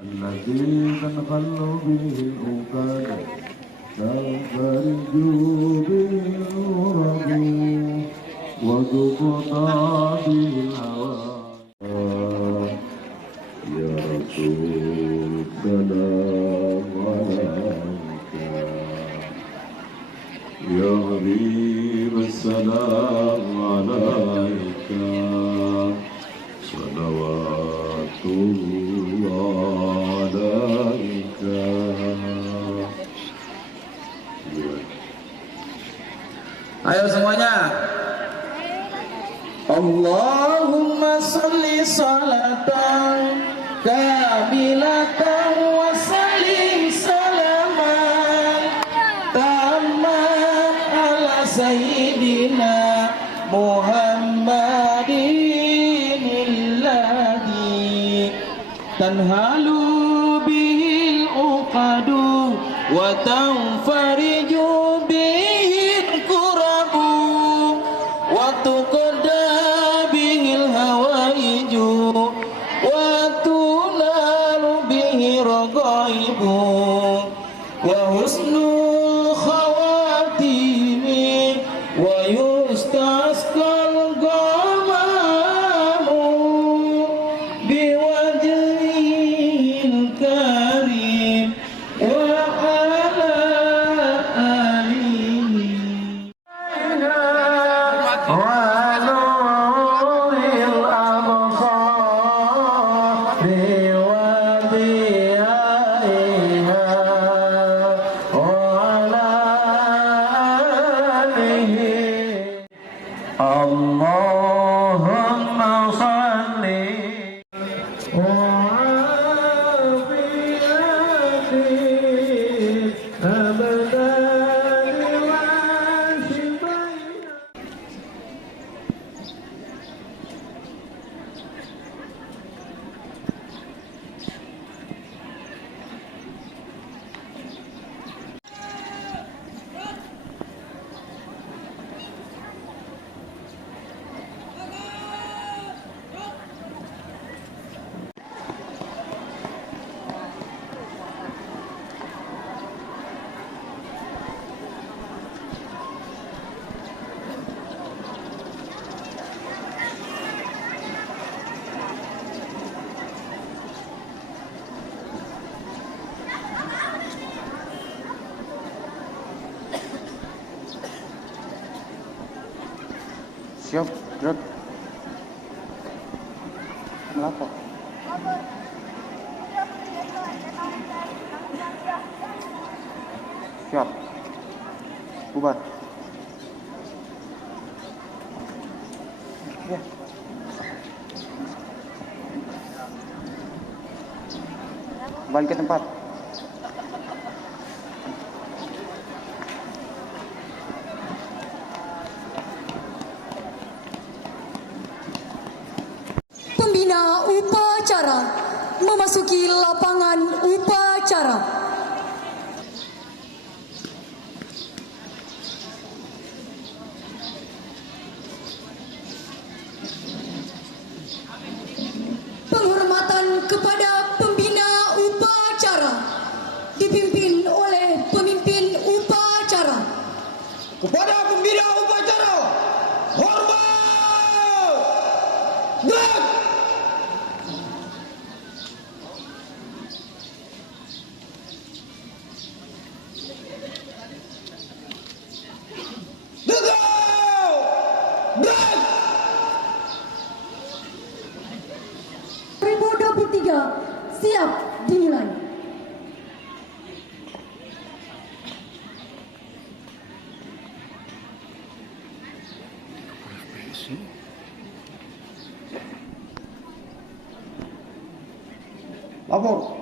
الذي تنخل به الأوكاد تنفرج به الغرب وتقطع به الهوى يا رسول السلام عليك يا حبيب السلام عليك صلوات الله عليك. Ayo semuanya. Allahumma sholli salatan kamilatan wa sallim salaman tamman ala sayyidina Muhammadin alladhi tanhalu bihil uqadu wa tanfariju bihil kurabu wa tuqadda bihil hawaiju wa tunalu bihi ragaibu wa husnul khawatimi wa yustasqal ghamamu biwajhil karim wa ala alihi wa nuril absari wa diyaiha wa ala alihi. Allahumma salli wa afiyati abdani wa shifaina. Siap, gerak. Melapor. Siap. Bubar. Ya. Kembali ke tempat. Pembina upacara memasuki lapangan upacara. Penghormatan kepada pembina upacara dipimpin oleh pemimpin upacara. Kepada pembina upacara, hormat! Dan Negau! Dan 2023 siap dimulai. Lapor.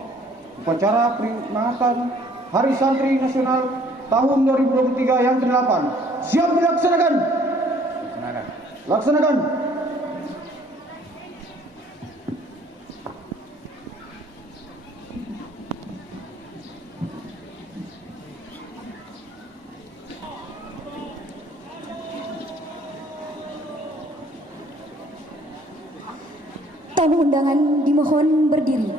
Upacara peringatan Hari Santri Nasional tahun 2023 yang ke-8 siap dilaksanakan. Laksanakan. Tamu undangan dimohon berdiri.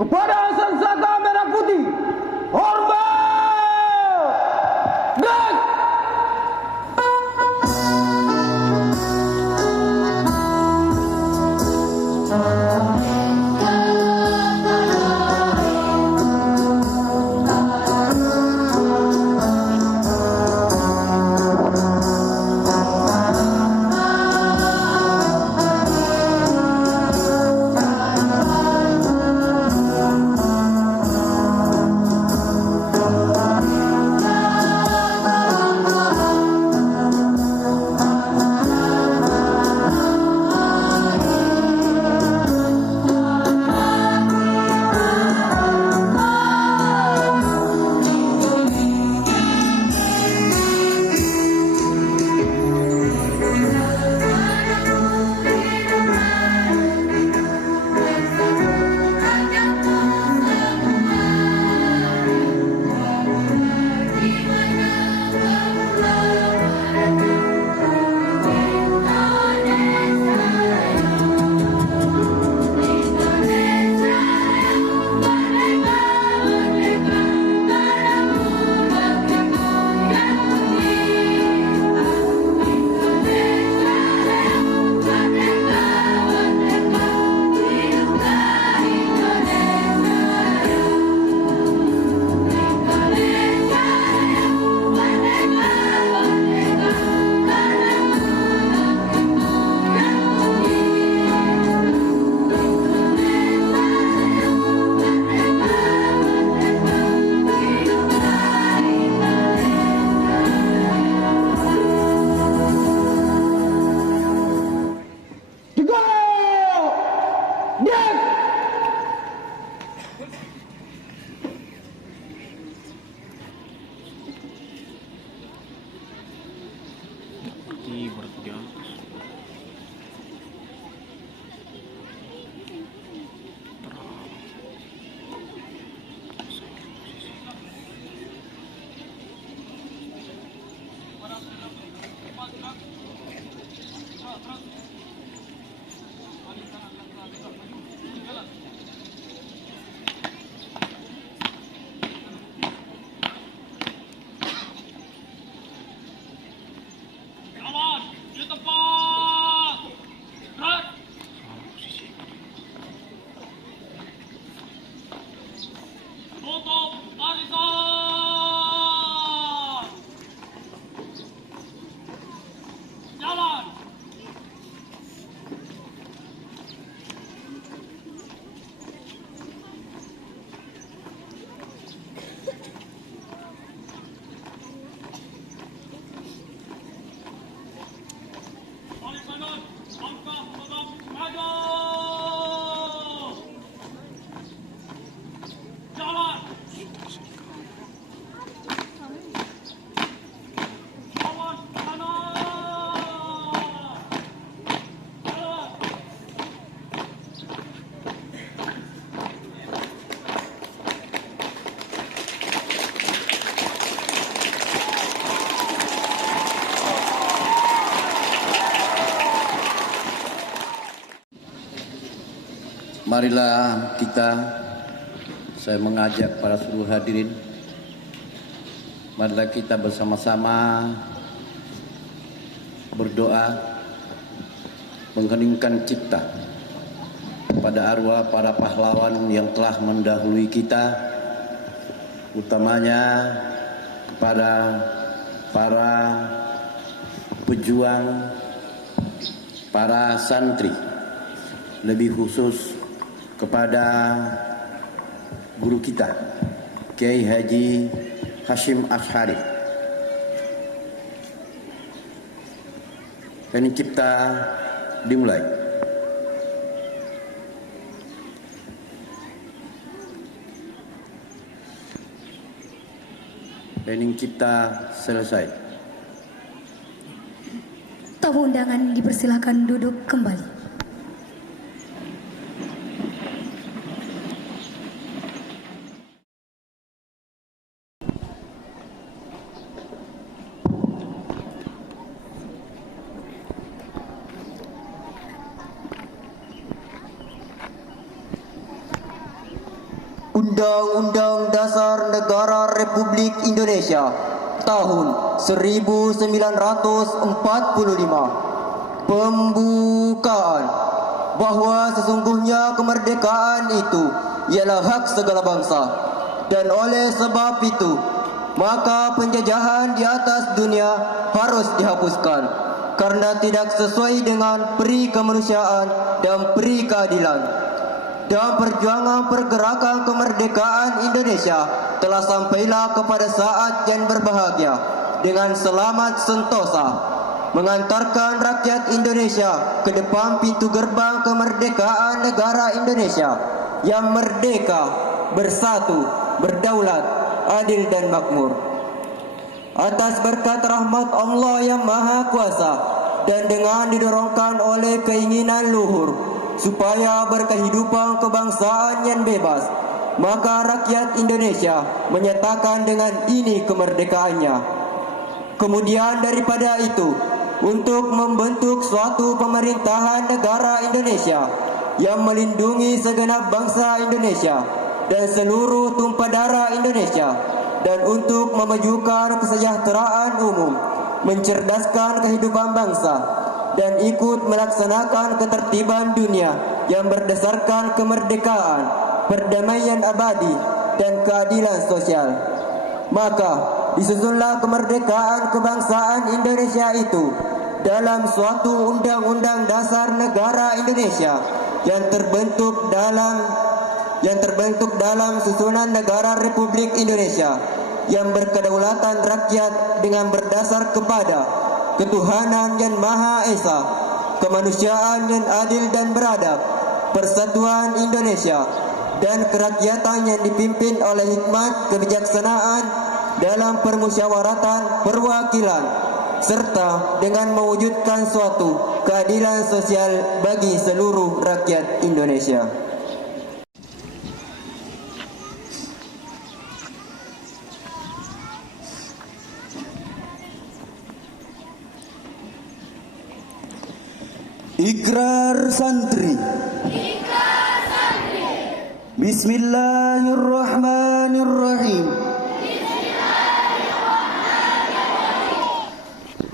Kepada Sensata Merah Putih, hormat! Dan Marilah saya mengajak para seluruh hadirin, marilah kita bersama-sama berdoa mengheningkan cipta pada arwah para pahlawan yang telah mendahului kita, utamanya kepada para pejuang, para santri, lebih khusus kepada guru kita Kiai Haji Hashim Ashari. Hening cipta dimulai. Hening cipta selesai. Tamu undangan dipersilakan duduk kembali. Undang-Undang Dasar Negara Republik Indonesia tahun 1945. Pembukaan bahwa sesungguhnya kemerdekaan itu ialah hak segala bangsa, dan oleh sebab itu maka penjajahan di atas dunia harus dihapuskan karena tidak sesuai dengan peri kemanusiaan dan peri keadilan. Dan perjuangan pergerakan kemerdekaan Indonesia telah sampailah kepada saat yang berbahagia dengan selamat sentosa, mengantarkan rakyat Indonesia ke depan pintu gerbang kemerdekaan negara Indonesia yang merdeka, bersatu, berdaulat, adil dan makmur. Atas berkat rahmat Allah yang Maha Kuasa dan dengan didorongkan oleh keinginan luhur supaya berkehidupan kebangsaan yang bebas, maka rakyat Indonesia menyatakan dengan ini kemerdekaannya. Kemudian daripada itu, untuk membentuk suatu pemerintahan negara Indonesia yang melindungi segenap bangsa Indonesia dan seluruh tumpah darah Indonesia, dan untuk memajukan kesejahteraan umum, mencerdaskan kehidupan bangsa, dan ikut melaksanakan ketertiban dunia yang berdasarkan kemerdekaan, perdamaian abadi, dan keadilan sosial. Maka disusunlah kemerdekaan kebangsaan Indonesia itu dalam suatu undang-undang dasar negara Indonesia yang terbentuk dalam susunan negara Republik Indonesia yang berkedaulatan rakyat dengan berdasar kepada ketuhanan yang Maha Esa, kemanusiaan yang adil dan beradab, persatuan Indonesia, dan kerakyatan yang dipimpin oleh hikmat kebijaksanaan dalam permusyawaratan perwakilan, serta dengan mewujudkan suatu keadilan sosial bagi seluruh rakyat Indonesia. Ikrar santri. Bismillahirrahmanirrahim.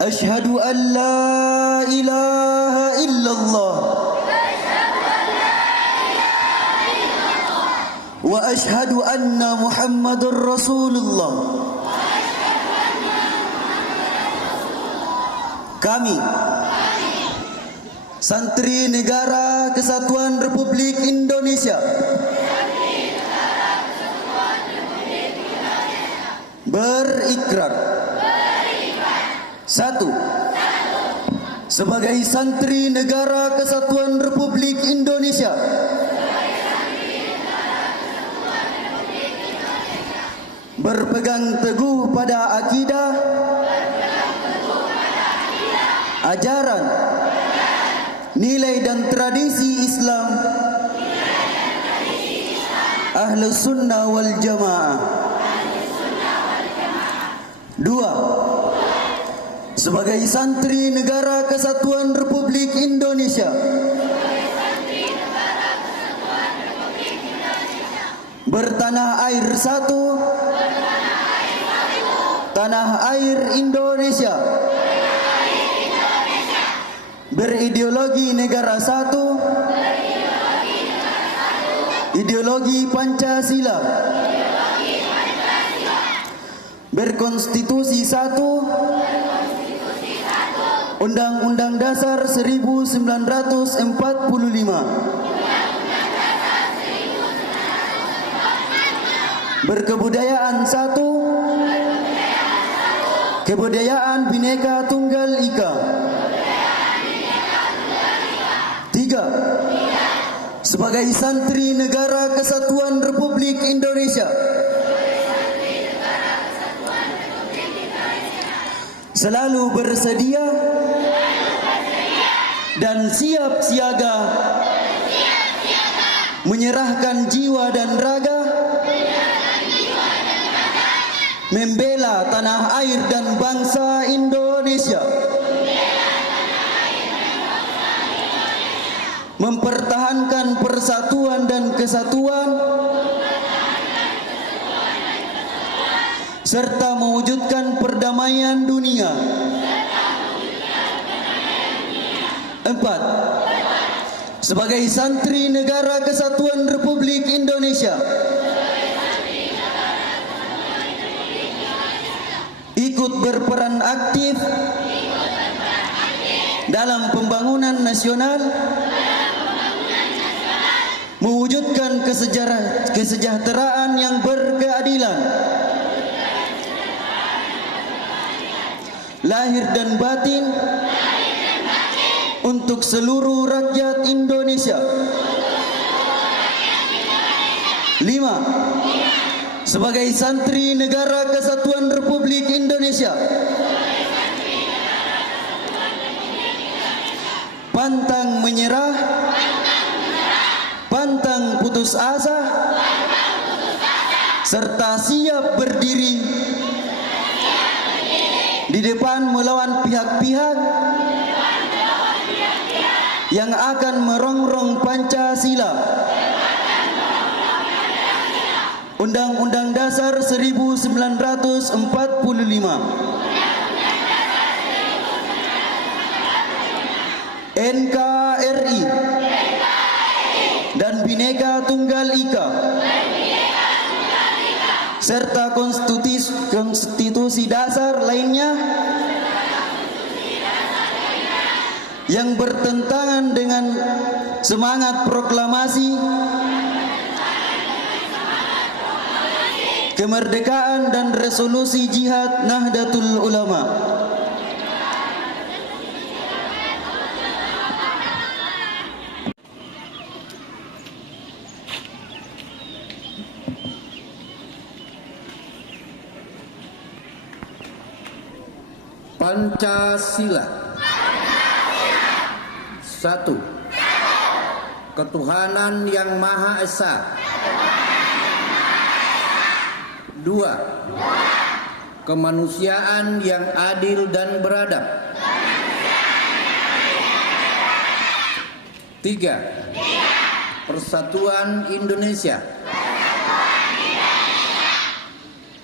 Asyhadu an la ilaha illallah wa asyhadu anna Muhammadar Rasulullah. Kami Santri Negara Kesatuan Republik Indonesia berikrar. 1. Sebagai Santri Negara Kesatuan Republik Indonesia berpegang teguh pada akidah, ajaran, nilai dan tradisi Islam Ahlus Sunnah wal Jamaah. 2. Sebagai Santri Negara Kesatuan Republik Indonesia bertanah air satu, tanah air Indonesia, berideologi negara satu, ideologi Pancasila, berkonstitusi satu, Undang-Undang Dasar 1945, berkebudayaan satu, kebudayaan Bhinneka Tunggal Ika. 3. Sebagai santri Negara Kesatuan Republik Indonesia, selalu bersedia dan siap siaga menyerahkan jiwa dan raga membela tanah air dan bangsa Indonesia, mempertahankan persatuan dan kesatuan, serta mewujudkan perdamaian dunia. 4. Sebagai santri Negara Kesatuan Republik Indonesia, ikut berperan aktif dalam pembangunan nasional, mewujudkan kesejahteraan yang berkeadilan, lahir dan batin untuk seluruh rakyat Indonesia. 5. Sebagai santri Negara Kesatuan Republik Indonesia, pantang menyerah, pantang putus asa, serta siap berdiri di depan melawan pihak-pihak yang akan merongrong Pancasila, Undang-Undang Dasar 1945, NKRI, dan Bhinneka Tunggal Ika, serta konstitusi dasar lainnya yang bertentangan dengan semangat proklamasi kemerdekaan dan resolusi Jihad Nahdlatul Ulama. Pancasila. 1. Ketuhanan yang Maha Esa. 2. Kemanusiaan yang adil dan beradab. 3. Persatuan Indonesia.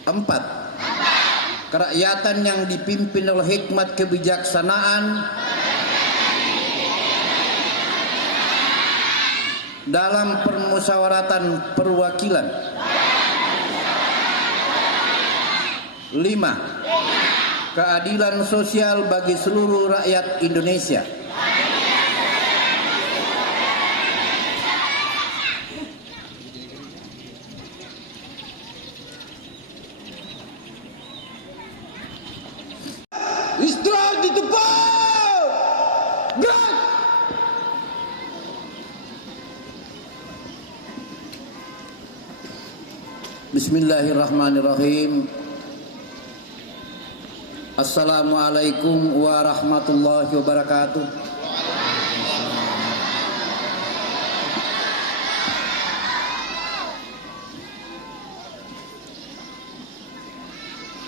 4. Kerakyatan yang dipimpin oleh hikmat kebijaksanaan dalam permusyawaratan perwakilan. 5. Keadilan sosial bagi seluruh rakyat Indonesia. Istirahat di tempat. Gerak. Bismillahirrahmanirrahim. Assalamualaikum warahmatullahi wabarakatuh.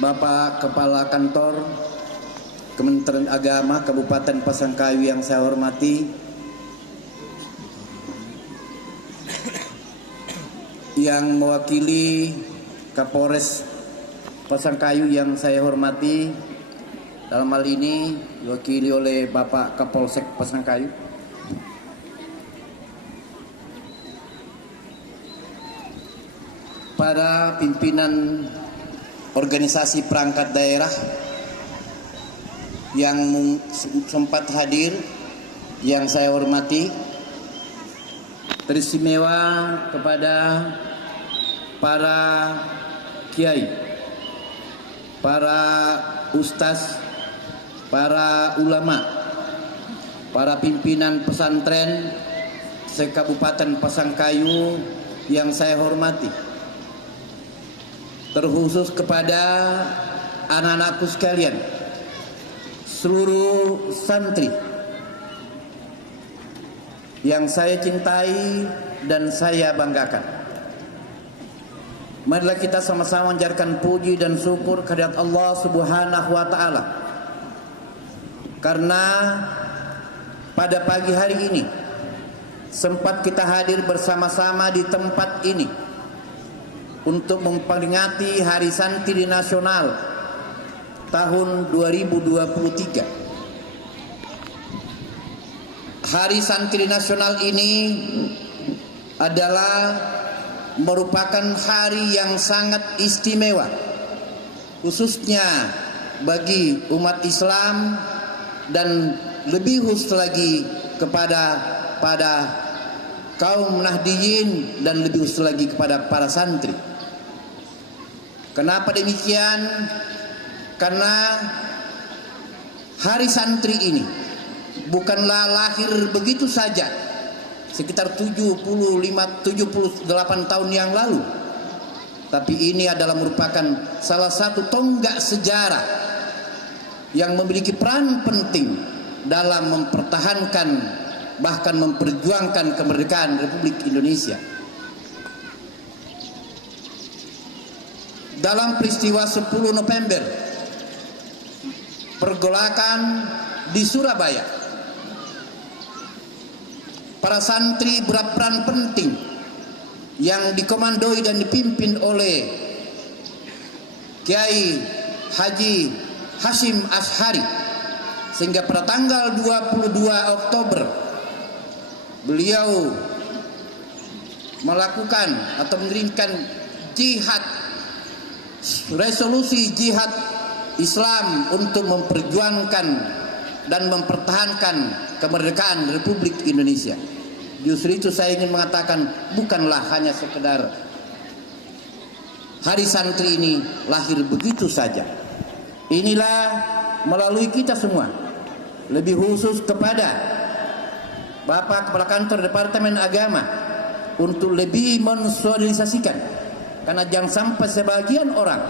Bapak Kepala Kantor Kementerian Agama Kabupaten Pasangkayu yang saya hormati, yang mewakili Kapolres Pasangkayu yang saya hormati, dalam hal ini diwakili oleh Bapak Kapolsek Pasangkayu, para pimpinan organisasi perangkat daerah yang sempat hadir yang saya hormati, teristimewa kepada para kiai, para ustaz, para ulama, para pimpinan pesantren se-Kabupaten Pasangkayu yang saya hormati, terkhusus kepada anak-anakku sekalian, seluruh santri yang saya cintai dan saya banggakan. Marilah kita sama-sama menjadikan puji dan syukur kehadirat Allah Subhanahu wa taala. Karena pada pagi hari ini sempat kita hadir bersama-sama di tempat ini untuk memperingati Hari Santri Nasional tahun 2023. Hari Santri Nasional ini adalah merupakan hari yang sangat istimewa, khususnya bagi umat Islam dan lebih khusus lagi kepada kaum Nahdiyin dan lebih khusus lagi kepada para santri. Kenapa demikian? Karena hari santri ini bukanlah lahir begitu saja sekitar 78 tahun yang lalu, tapi ini adalah merupakan salah satu tonggak sejarah yang memiliki peran penting dalam mempertahankan bahkan memperjuangkan kemerdekaan Republik Indonesia. Dalam peristiwa 10 November pergolakan di Surabaya, para santri berperan penting yang dikomandoi dan dipimpin oleh Kiai Haji Hashim Ashari, sehingga pada tanggal 22 Oktober beliau melakukan atau mendirikan jihad, resolusi jihad Islam untuk memperjuangkan dan mempertahankan kemerdekaan Republik Indonesia. Justru itu saya ingin mengatakan, bukanlah hanya sekedar hari santri ini lahir begitu saja. Inilah melalui kita semua, lebih khusus kepada Bapak Kepala Kantor Departemen Agama, untuk lebih mensosialisasikan, karena jangan sampai sebagian orang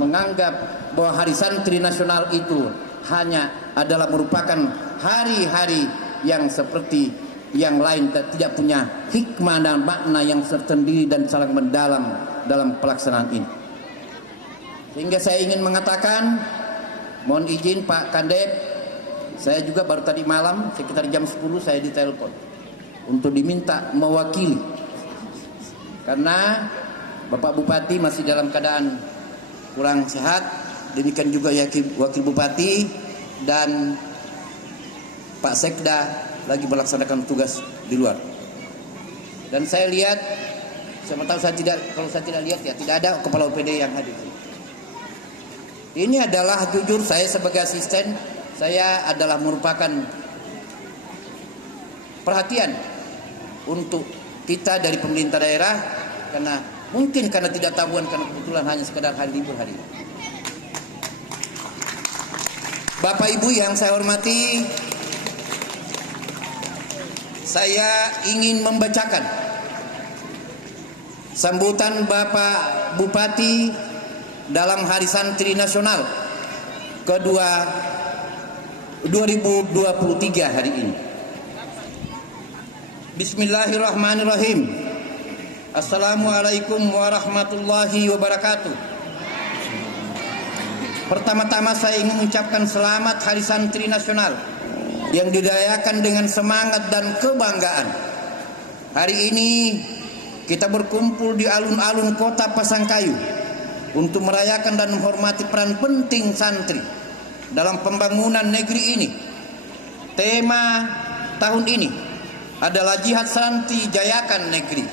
menganggap bahwa Hari Santri Nasional itu hanya adalah merupakan hari-hari yang seperti yang lain, tidak punya hikmah dan makna yang tersendiri dan sangat mendalam dalam pelaksanaan ini. Sehingga saya ingin mengatakan, mohon izin Pak Kadep, saya juga baru tadi malam sekitar jam 10 saya ditelepon untuk diminta mewakili, karena Bapak Bupati masih dalam keadaan kurang sehat, demikian juga Wakil Bupati dan Pak Sekda lagi melaksanakan tugas di luar. Dan saya lihat, kalau saya tidak lihat ya tidak ada kepala OPD yang hadir. Ini adalah jujur saya sebagai asisten, saya adalah merupakan perhatian untuk kita dari pemerintah daerah, karena mungkin karena tidak tahuan, karena kebetulan hanya sekedar hari libur hari ini. Bapak Ibu yang saya hormati, saya ingin membacakan sambutan Bapak Bupati dalam Hari Santri Nasional kedua 2023 hari ini. Bismillahirrahmanirrahim. Assalamualaikum warahmatullahi wabarakatuh. Pertama-tama saya ingin mengucapkan selamat Hari Santri Nasional yang dirayakan dengan semangat dan kebanggaan. Hari ini kita berkumpul di alun-alun kota Pasangkayu untuk merayakan dan menghormati peran penting santri dalam pembangunan negeri ini. Tema tahun ini adalah Jihad Santri Jayakan Negeri,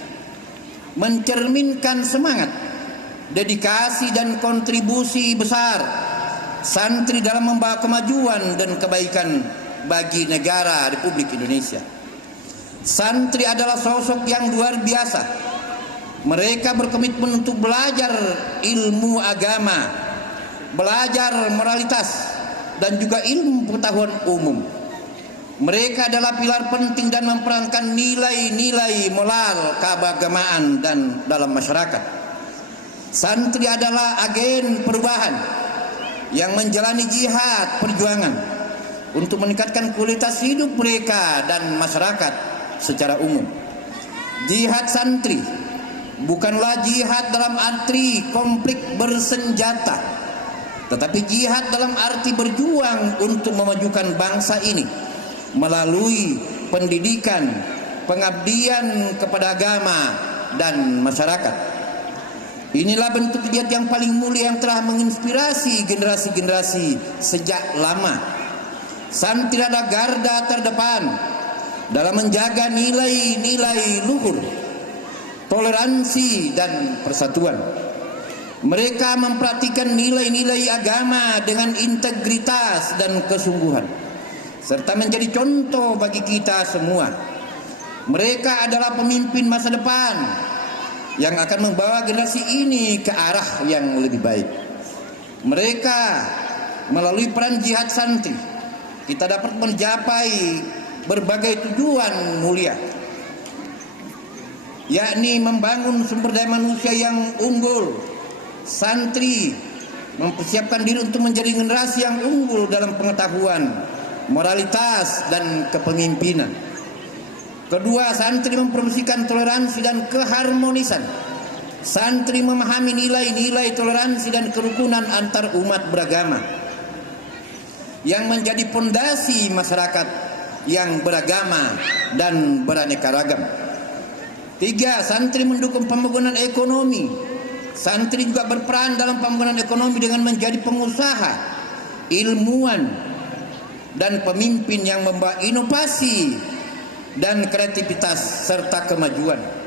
mencerminkan semangat, dedikasi dan kontribusi besar santri dalam membawa kemajuan dan kebaikan bagi negara Republik Indonesia. Santri adalah sosok yang luar biasa. Mereka berkomitmen untuk belajar ilmu agama, belajar moralitas, dan juga ilmu pengetahuan umum. Mereka adalah pilar penting dan memperankan nilai-nilai moral keagamaan dan dalam masyarakat. Santri adalah agen perubahan yang menjalani jihad perjuangan untuk meningkatkan kualitas hidup mereka dan masyarakat secara umum. Jihad santri bukanlah jihad dalam arti konflik bersenjata, tetapi jihad dalam arti berjuang untuk memajukan bangsa ini melalui pendidikan, pengabdian kepada agama dan masyarakat. Inilah bentuk jihad yang paling mulia yang telah menginspirasi generasi-generasi sejak lama. Santri adalah garda terdepan dalam menjaga nilai-nilai luhur, toleransi dan persatuan. Mereka mempraktikkan nilai-nilai agama dengan integritas dan kesungguhan, serta menjadi contoh bagi kita semua. Mereka adalah pemimpin masa depan yang akan membawa generasi ini ke arah yang lebih baik. Mereka melalui peran jihad santri, kita dapat mencapai berbagai tujuan mulia, yakni membangun sumber daya manusia yang unggul. Santri mempersiapkan diri untuk menjadi generasi yang unggul dalam pengetahuan, moralitas dan kepemimpinan. Kedua, santri mempromosikan toleransi dan keharmonisan. Santri memahami nilai-nilai toleransi dan kerukunan antar umat beragama yang menjadi pondasi masyarakat yang beragama dan beraneka ragam. Tiga, santri mendukung pembangunan ekonomi. Santri juga berperan dalam pembangunan ekonomi dengan menjadi pengusaha, ilmuwan, dan pemimpin yang membawa inovasi dan kreativitas serta kemajuan.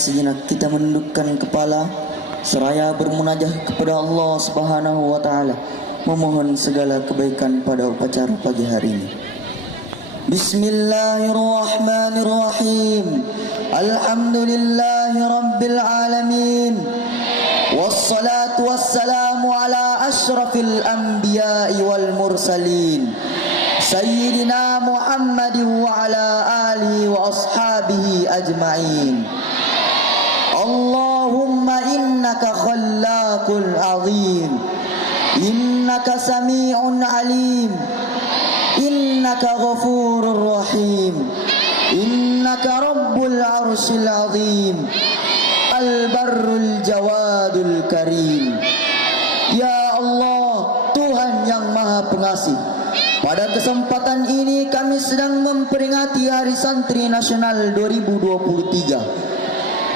sejenak kita menundukkan kepala seraya bermunajat kepada Allah Subhanahu wa taala, memohon segala kebaikan pada upacara pagi hari ini. Bismillahirrahmanirrahim. Alhamdulillahi rabbil alamin. Wassalatu wassalamu ala asyrafil anbiya'i wal mursalin Sayyidina Muhammadin wa ala alihi wa ashabihi ajma'in. Allahumma innaka khallaqul azim, innaka sami'un alim, innaka ghafurur rahim, innaka rabbul arsyil azim, al-barrul jawadul karim. Ya Allah, Tuhan yang maha pengasih, pada kesempatan ini kami sedang memperingati Hari Santri Nasional 2023.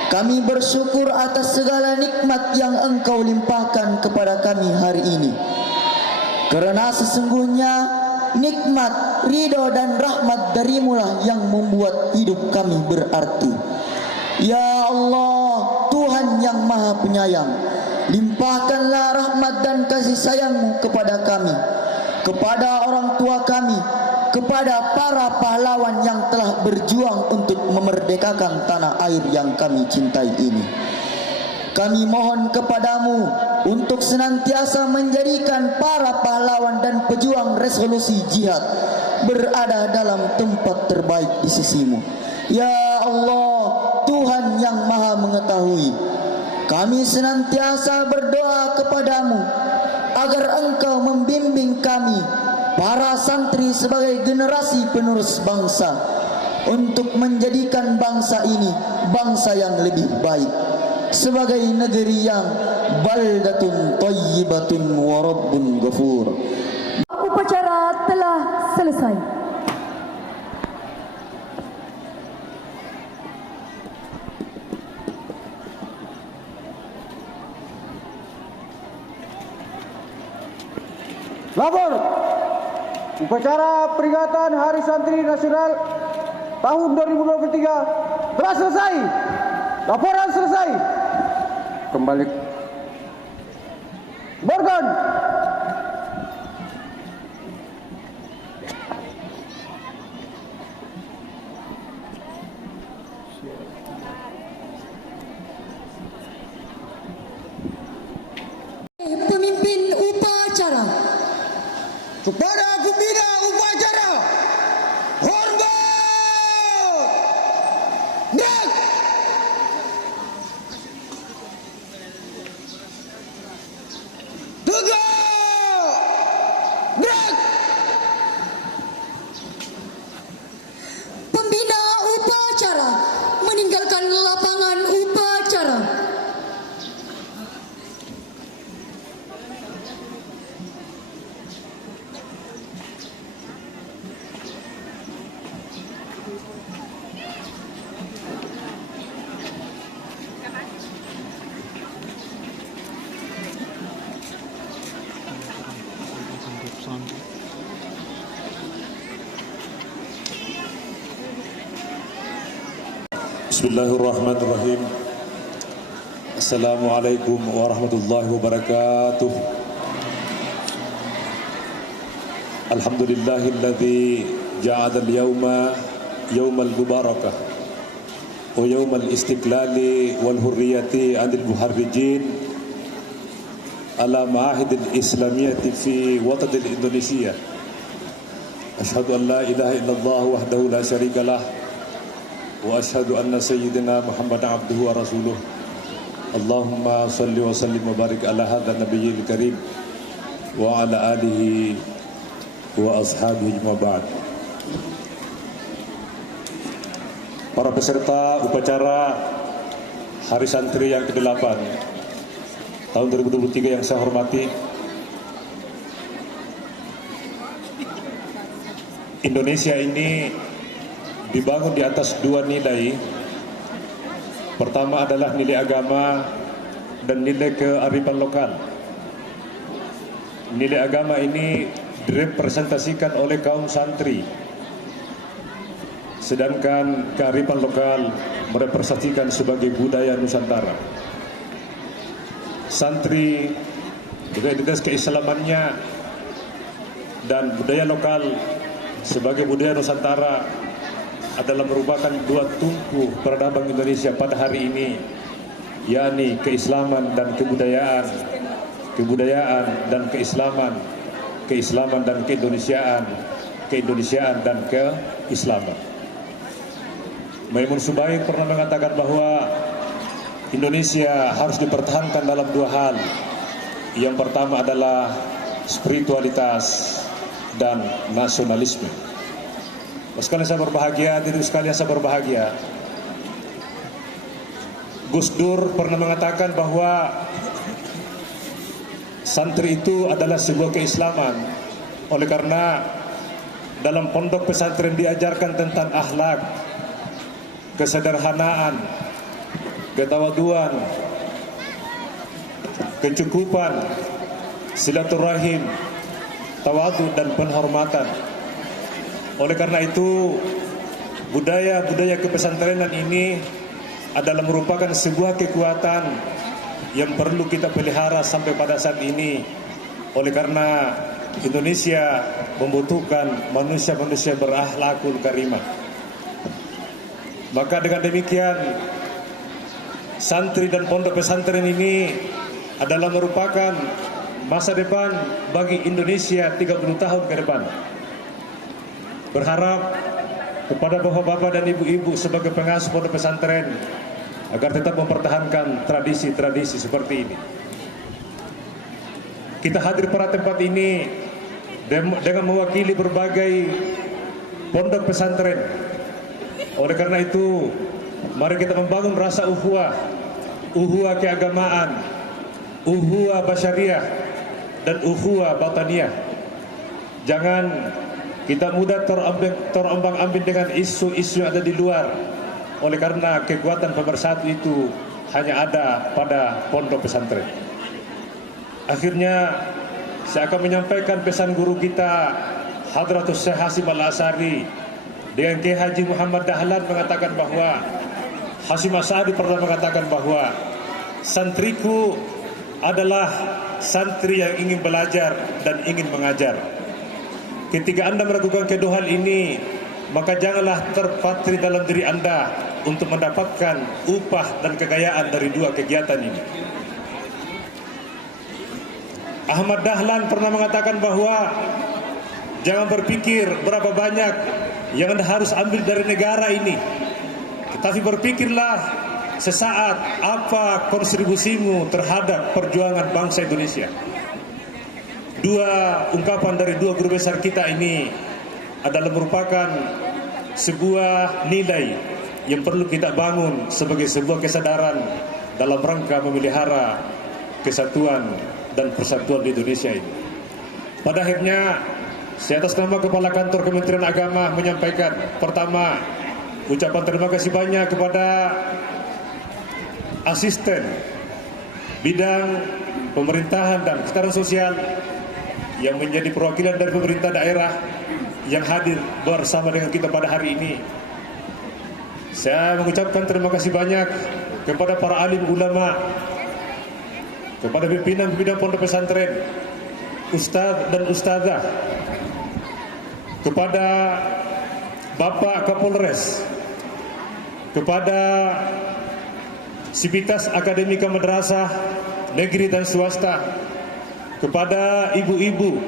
Kami bersyukur atas segala nikmat yang Engkau limpahkan kepada kami hari ini, karena sesungguhnya nikmat, ridho dan rahmat darimu-lah yang membuat hidup kami berarti. Ya Allah, Tuhan yang maha penyayang, limpahkanlah rahmat dan kasih sayang-Mu kepada kami, kepada orang tua kami, kepada para pahlawan yang telah berjuang untuk memerdekakan tanah air yang kami cintai ini. Kami mohon kepadamu untuk senantiasa menjadikan para pahlawan dan pejuang resolusi jihad berada dalam tempat terbaik di sisi-Mu. Ya Allah, Tuhan yang maha mengetahui, kami senantiasa berdoa kepadamu agar Engkau membimbing kami, para santri sebagai generasi penerus bangsa, untuk menjadikan bangsa ini bangsa yang lebih baik, sebagai negeri yang baldatun thayyibatun wa rabbun ghafur. Upacara telah selesai. Lapor, upacara peringatan Hari Santri Nasional tahun 2023 telah selesai. Laporan selesai. Kembali. Borgon. Pemimpin upacara. Kepada pembina upacara, hormat! Gerak! Tegak! Gerak! Pembina upacara meninggalkan lapangan upacara. Bismillahirrahmanirrahim. Assalamualaikum warahmatullahi wabarakatuh. Alhamdulillahilladzi ja'ala al-yawma yawmal mubarakah wa yawmal istiqlali wal hurriyati 'anil muharrijin ala ma'ahidil islamiyyati fi watanil Indonesia. Asyhadu an la ilaha illallah wahdahu la syarikalah wa asyhadu anna sayyidina Muhammadan abduhu wa rasuluh. Allahumma salli wa sallim wa barik ala hadzal nabiyil karim wa ala alihi wa ashabihi wa ba'd. Para peserta upacara Hari Santri yang ke-8 tahun 2023 yang saya hormati, Indonesia ini dibangun di atas dua nilai. Pertama adalah nilai agama dan nilai kearifan lokal. Nilai agama ini direpresentasikan oleh kaum santri sedangkan kearifan lokal merepresentasikan sebagai budaya Nusantara. Santri juga identitas keislamannya dan budaya lokal sebagai budaya Nusantara adalah merupakan dua tungku peradaban Indonesia pada hari ini, yakni keislaman dan kebudayaan, kebudayaan dan keislaman, keislaman dan keindonesiaan, keindonesiaan dan keislaman. Maimun Subaik pernah mengatakan bahwa Indonesia harus dipertahankan dalam dua hal. Yang pertama adalah spiritualitas dan nasionalisme. Sekalian saya berbahagia, diri sekalian saya berbahagia. Gus Dur pernah mengatakan bahwa santri itu adalah sebuah keislaman. Oleh karena dalam pondok pesantren diajarkan tentang akhlak, kesederhanaan, ketawaduan, kecukupan, silaturahim, tawadu dan penghormatan. Oleh karena itu, budaya-budaya kepesantrenan ini adalah merupakan sebuah kekuatan yang perlu kita pelihara sampai pada saat ini. Oleh karena Indonesia membutuhkan manusia-manusia berakhlakul karimah. Maka dengan demikian, santri dan pondok pesantren ini adalah merupakan masa depan bagi Indonesia 30 tahun ke depan. Berharap kepada bapak-bapak dan ibu-ibu sebagai pengasuh pondok pesantren agar tetap mempertahankan tradisi-tradisi seperti ini. Kita hadir pada tempat ini dengan mewakili berbagai pondok pesantren. Oleh karena itu, mari kita membangun rasa uhuwah keagamaan, uhuwah basyariah, dan uhuwah bataniyah. Jangan kita mudah terombang-ambing dengan isu-isu yang ada di luar. Oleh karena kekuatan pemersatu itu hanya ada pada pondok pesantren. Akhirnya saya akan menyampaikan pesan guru kita Hadratus Syekh Hasyim Al-Asy'ari dengan Kiai Haji Muhammad Dahlan mengatakan bahwa Hasyim Asy'ari pernah mengatakan bahwa santriku adalah santri yang ingin belajar dan ingin mengajar. Ketika Anda melakukan kedua hal ini, maka janganlah terpatri dalam diri Anda untuk mendapatkan upah dan kekayaan dari dua kegiatan ini. Ahmad Dahlan pernah mengatakan bahwa jangan berpikir berapa banyak yang Anda harus ambil dari negara ini, tetapi berpikirlah sesaat apa kontribusimu terhadap perjuangan bangsa Indonesia. Dua ungkapan dari dua guru besar kita ini adalah merupakan sebuah nilai yang perlu kita bangun sebagai sebuah kesadaran dalam rangka memelihara kesatuan dan persatuan di Indonesia ini. Pada akhirnya, saya atas nama Kepala Kantor Kementerian Agama menyampaikan, pertama, ucapan terima kasih banyak kepada asisten bidang pemerintahan dan kesejahteraan sosial yang menjadi perwakilan dari pemerintah daerah yang hadir bersama dengan kita pada hari ini. Saya mengucapkan terima kasih banyak kepada para alim ulama, kepada pimpinan-pimpinan pondok pesantren, ustadz dan ustadzah, kepada Bapak Kapolres, kepada Sivitas Akademika Madrasah Negeri dan Swasta, kepada ibu-ibu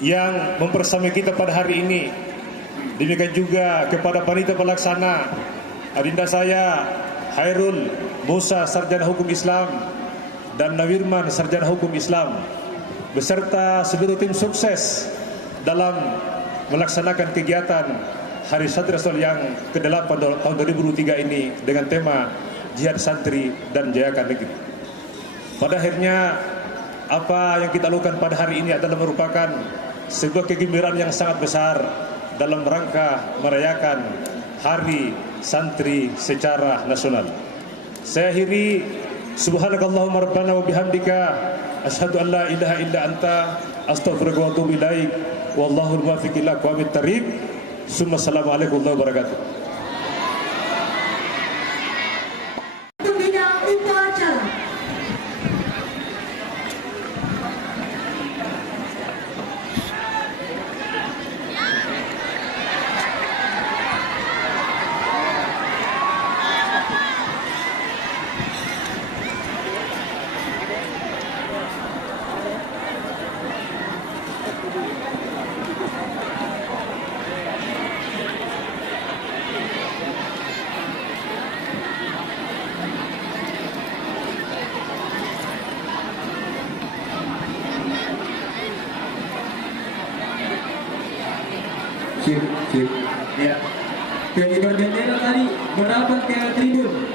yang mempersamai kita pada hari ini. Demikian juga kepada panitia pelaksana, adinda saya Hairul Musa, Sarjana Hukum Islam, dan Nawirman, Sarjana Hukum Islam, beserta seluruh tim sukses dalam melaksanakan kegiatan Hari Santri Nasional yang ke-8 tahun 2023 ini dengan tema Jihad Santri dan Jayakan Negeri. Pada akhirnya, apa yang kita lakukan pada hari ini adalah merupakan sebuah kegembiraan yang sangat besar dalam rangka merayakan Hari Santri secara nasional. Saya akhiri, subhanakallahumma rabbana wa bihamdika asyhadu an la ilaha illa anta astaghfiruka wa atubu ilaik, wallahul muwaffiq ila aqwamit thariq. Assalamualaikum warahmatullahi wabarakatuh. Pembina upacara. Sip. Ya. Pengibar bendera tadi merapat ke tribun.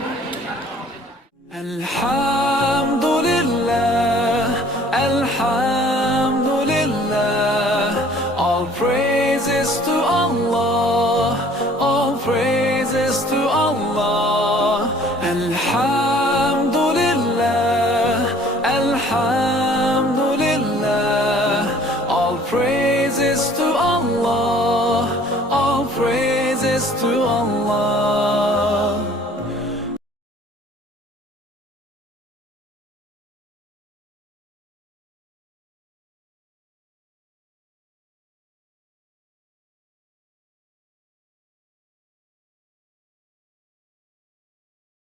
Alhamdulillah, Alhamdulillah, all praises to Allah, all praises to Allah. Alhamdulillah, Alhamdulillah, all praises to Allah, all praises to Allah.